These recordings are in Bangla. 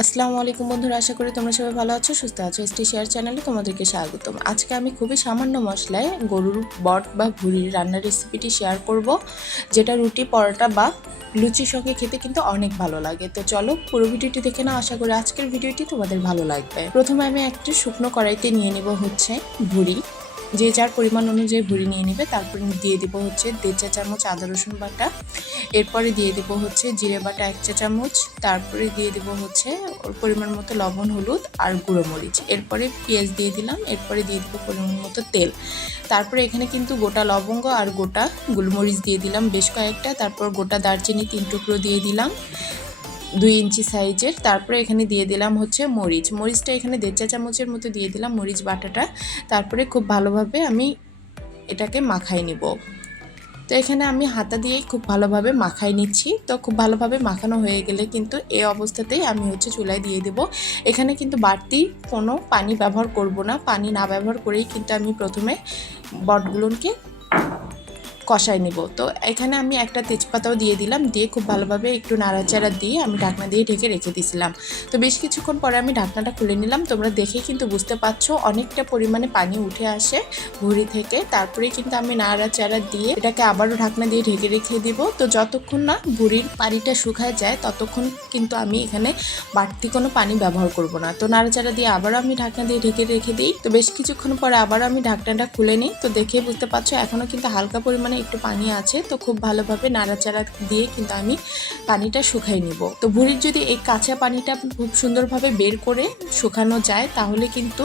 আসসালামু আলাইকুম বন্ধুরা, আশা করি তোমরা সবাই ভালো আছো, সুস্থ আছো। এসটি শেয়ার চ্যানেলে তোমাদেরকে স্বাগতম। আজকে আমি খুবই সামান্য মশলায় গরুর বট বা ভুড়ির রান্নার রেসিপিটি শেয়ার করব, যেটা রুটি, পরোটা বা লুচির সঙ্গে খেতে কিন্তু অনেক ভালো লাগে। তো চলো পুরো ভিডিওটি দেখে নাও, আশা করি আজকের ভিডিওটি তোমাদের ভালো লাগবে। প্রথমে আমি একটি শুকনো কড়াইতে নিয়ে নেব হচ্ছে ভুড়ি যে যার পরিমাণ অনুযায়ী ভুড়ি নিয়ে নেবে, তারপর দিয়ে দিব হচ্ছে দেড় চা চামচ আদা রসুন বাটা। এরপরে দিয়ে দিব হচ্ছে জিরে বাটা এক চা চামচ, তারপরে দিয়ে দিব হচ্ছে ওর পরিমাণ মতো লবণ, হলুদ আর গুঁড়ো মরিচ। এরপরে পেঁয়াজ দিয়ে দিলাম, এরপরে দিয়ে দিব পরিমাণ মতো তেল। তারপরে এখানে কিন্তু গোটা লবঙ্গ আর গোটা গোলমরিচ দিয়ে দিলাম বেশ কয়েকটা। তারপর গোটা দারচিনি তিন টুকরো দিয়ে দিলাম। দুই ইঞ্চি সাইজের। তারপরে এখানে দিয়ে দিলাম হচ্ছে মরিচ। মরিচটা এখানে দেড় চা চামচের মতো দিয়ে দিলাম মরিচ বাটাটা। তারপরে খুব ভালোভাবে আমি এটাকে মাখাই নিব। তো এখানে আমি হাতা দিয়েই খুব ভালোভাবে মাখাই নিচ্ছি। তো খুব ভালোভাবে মাখানো হয়ে গেলে কিন্তু এই অবস্থাতেই আমি হচ্ছে চুলায় দিয়ে দেব। এখানে কিন্তু বাড়তি কোনো পানি ব্যবহার করব না। পানি না ব্যবহার করেই কিন্তু আমি প্রথমে বটগুলোকে কষাই নিব। তো এখানে আমি একটা তেজপাতাও দিয়ে দিলাম, দিয়ে খুব ভালোভাবে একটু নাড়াচাড়া দিয়ে আমি ঢাকনা দিয়ে ঢেকে রেখে দিয়েছিলাম তো বেশ কিছুক্ষণ পরে আমি ঢাকনাটা খুলে নিলাম। তোমরা দেখেই কিন্তু বুঝতে পারছ অনেকটা পরিমাণে পানি উঠে আসে ভুড়ি থেকে। তারপরে কিন্তু আমি নাড়াচাড়া দিয়ে এটাকে আবারও ঢাকনা দিয়ে ঢেকে রেখে দিব। তো যতক্ষণ না ভুড়ির পানিটা শুকায় যায়, ততক্ষণ কিন্তু আমি এখানে বাড়তি কোনো পানি ব্যবহার করব না। তো নাড়াচাড়া দিয়ে আবারও আমি ঢাকনা দিয়ে ঢেকে রেখে দিই। তো বেশ কিছুক্ষণ পরে আবারও আমি ঢাকনাটা খুলে নিই। তো দেখে বুঝতে পারছ এখনও কিন্তু হালকা পরিমাণে একটু পানি আছে, তো খুব ভালোভাবে নাড়াচাড়া দিয়ে কিন্তু আমি পানিটা শুকাই নিব। তো ভুড়ির যদি এই কাঁচা পানিটা খুব সুন্দরভাবে বের করে শুকানো যায়, তাহলে কিন্তু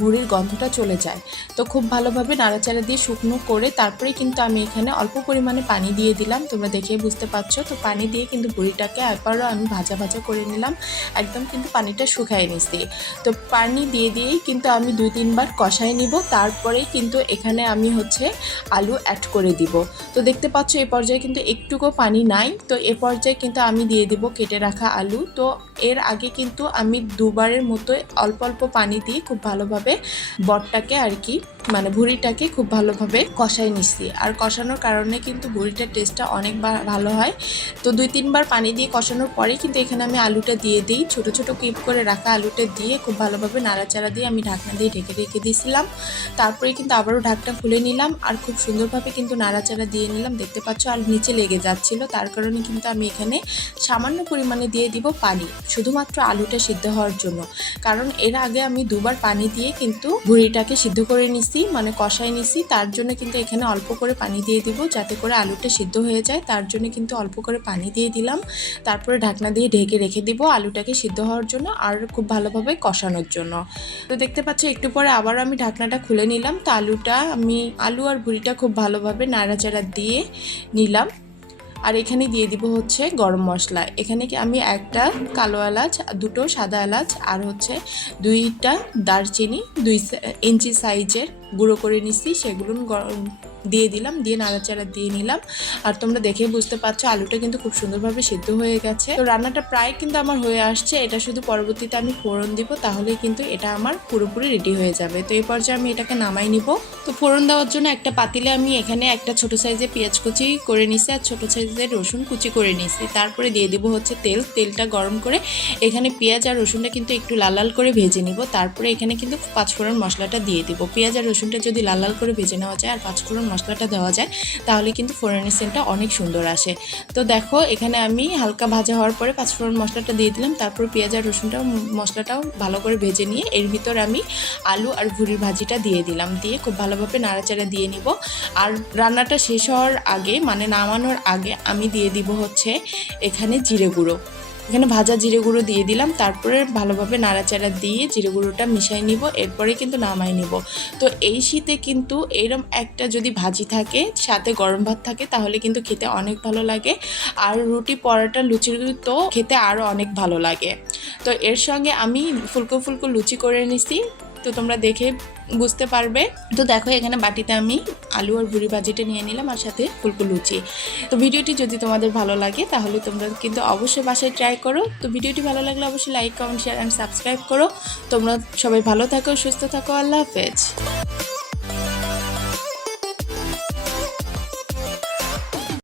ভুড়ির গন্ধটা চলে যায়। তো খুব ভালোভাবে নাড়াচাড়া দিয়ে শুকনো করে তারপরে কিন্তু আমি এখানে অল্প পরিমাণে পানি দিয়ে দিলাম, তোমরা দেখে বুঝতে পারছ। তো পানি দিয়ে কিন্তু ভুড়িটাকে আবারও আমি ভাজা ভাজা করে নিলাম, একদম কিন্তু পানিটা শুকাই নিছি তো পানি দিয়ে দিয়েই কিন্তু আমি দুই তিনবার কষাই নিব, তারপরেই কিন্তু এখানে আমি হচ্ছে আলু অ্যাড করে দিব। তো দেখতে পাচ্ছ, এ পর্যায়ে কিন্তু একটুকু পানি নাই। তো এ পর্যায়ে কিন্তু আমি দিয়ে দেব কেটে রাখা আলু। তো এর আগে কিন্তু আমি দুবারের মতো অল্প অল্প পানি দিয়ে খুব ভালোভাবে বটটাকে আর কি মানে ভুড়িটাকে খুব ভালোভাবে কষাই নিচ্ছি। আর কষানোর কারণে কিন্তু ভুড়িটার টেস্টটা অনেক ভালো হয়। তো দুই তিনবার পানি দিয়ে কষানোর পরে কিন্তু এখানে আমি আলুটা দিয়ে দিই। ছোট ছোট কিপ করে রাখা আলুটা দিয়ে খুব ভালোভাবে নাড়াচাড়া দিয়ে আমি ঢাকনা দিয়ে ঢেকে রেখে দিয়েছিলাম। তারপরে কিন্তু আবারও ঢাকটা খুলে নিলাম আর খুব সুন্দরভাবে কিন্তু নাড়াচাড়া দিয়ে নিলাম। দেখতে পাচ্ছ আর নিচে লেগে যাচ্ছিল। তার কারণে কিন্তু আমি এখানে সামান্য পরিমাণে দিয়ে দিব পানি। শুধুমাত্র আলুটা সিদ্ধ হওয়ার জন্য। কারণ এর আগে আমি দুবার পানি দিয়ে কিন্তু ভুড়িটাকে সিদ্ধ করে নিছি মানে কষাই নিছি। তার জন্য কিন্তু এখানে অল্প করে পানি দিয়ে দিব যাতে করে আলুটা সিদ্ধ হয়ে যায়। তার জন্য কিন্তু অল্প করে পানি দিয়ে দিলাম। তারপরে ঢাকনা দিয়ে ঢেকে রেখে দিব আলুটাকে সিদ্ধ হওয়ার জন্য আর খুব ভালোভাবে কষানোর জন্য। তো দেখতে পাচ্ছ, একটু পরে আবার আমি ঢাকনাটা খুলে নিলাম। তো আলুটা আমি, আলু আর ভুড়িটা খুব ভালোভাবে নাড়াচাড়া দিয়ে নিলাম। আর এখানে দিয়ে দিব হচ্ছে গরম মশলা। এখানে কি আমি একটা কালো এলাচ, দুটো সাদা এলাচ আর হচ্ছে দুইটা দারচিনি, দুই ইঞ্চি সাইজের গুঁড়ো করে নিচ্ছি সেগুলো গরম দিয়ে দিলাম, দিয়ে নাড়াচাড়া দিয়ে নিলাম। আর তোমরা দেখে বুঝতে পারছ, আলুটা কিন্তু খুব সুন্দরভাবে সিদ্ধ হয়ে গেছে। তো রান্নাটা প্রায় কিন্তু আমার হয়ে আসছে। এটা শুধু পরবর্তীতে আমি ফোড়ন দিব তাহলে কিন্তু এটা আমার পুরোপুরি রেডি হয়ে যাবে। তো এই পর্যায়ে আমি এটাকে নামাই নিব। তো ফোড়ন দেওয়ার জন্য একটা পাতিলে আমি এখানে একটা ছোট সাইজে পেঁয়াজ কুচি করে নিছি আর ছোট সাইজের রসুন কুচি করে নিছি। তারপরে দিয়ে দিব হচ্ছে তেল। তেলটা গরম করে এখানে পেঁয়াজ আর রসুনটা কিন্তু একটু লাল লাল করে ভেজে নিব। তারপরে এখানে কিন্তু পাঁচফোড়ন মশলাটা দিয়ে দিব। পেঁয়াজ আর রসুনটা যদি লাল লাল করে ভেজে নেওয়া যায় আর পাঁচফোড়ন মশলাটা দেওয়া যায়, তাহলে কিন্তু ফোড়নের সেন্টটা অনেক সুন্দর আসে। তো দেখো, এখানে আমি হালকা ভাজা হওয়ার পরে পাঁচফোড়ন মশলাটা দিয়ে দিলাম, তারপর পেঁয়াজ আর রসুনটাও মশলাটাও ভালো করে ভেজে নিয়ে এর ভিতর আমি আলু আর ভুড়ির ভাজিটা দিয়ে দিলাম, দিয়ে খুব ভালোভাবে নাড়াচাড়া দিয়ে নিব। আর রান্নাটা শেষ হওয়ার আগে মানে নামানোর আগে, আমি দিয়ে দিব হচ্ছে এখানে জিরে গুঁড়ো। এখানে ভাজা জিরে গুঁড়ো দিয়ে দিলাম, তারপরে ভালোভাবে নাড়াচাড়া দিয়ে জিরে গুঁড়োটা মিশাই নিব, এরপরে কিন্তু নামাই নিব। তো এই শীতে কিন্তু এরম একটা যদি ভাজি থাকে, সাথে গরম ভাত থাকে, তাহলে কিন্তু খেতে অনেক ভালো লাগে। আর রুটি পরোটা লুচির তো খেতে আরও অনেক ভালো লাগে। তো এর সঙ্গে আমি ফুলকো ফুলকো লুচি করে নিছি। তো তোমরা দেখে বুঝতে পারবে। তো দেখো, এখানে বাটিতে আমি আলু আর ভুড়ি ভাজিটা নিয়ে নিলাম আর সাথে ফুলকু লুচি। তো ভিডিওটি যদি তোমাদের ভালো লাগে, তাহলে তোমরা কিন্তু অবশ্যই বাসায় ট্রাই করো। তো ভিডিওটি ভালো লাগলে অবশ্যই like comment share and subscribe করো। তোমরা সবাই ভালো থাকো, সুস্থ থাকো, আল্লাহ হাফেজ।